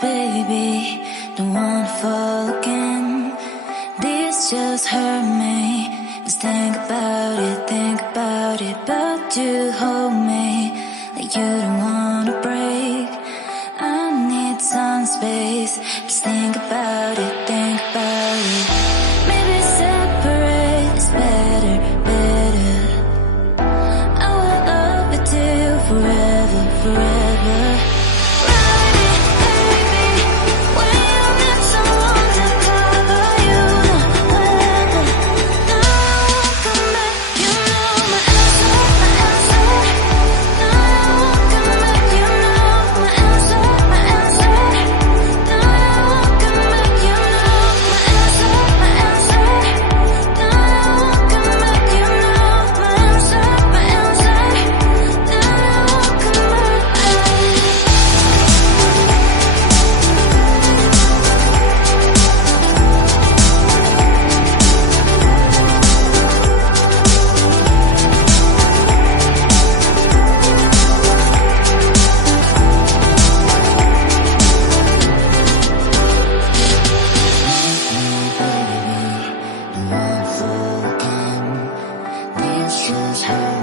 baby, don't wanna fall again. This just hurt me. Just think about it, but you hold me like you don't wanna break. I need some space. Just think about it, maybe separate is better, better. I will love you till forever, forever. Just hurt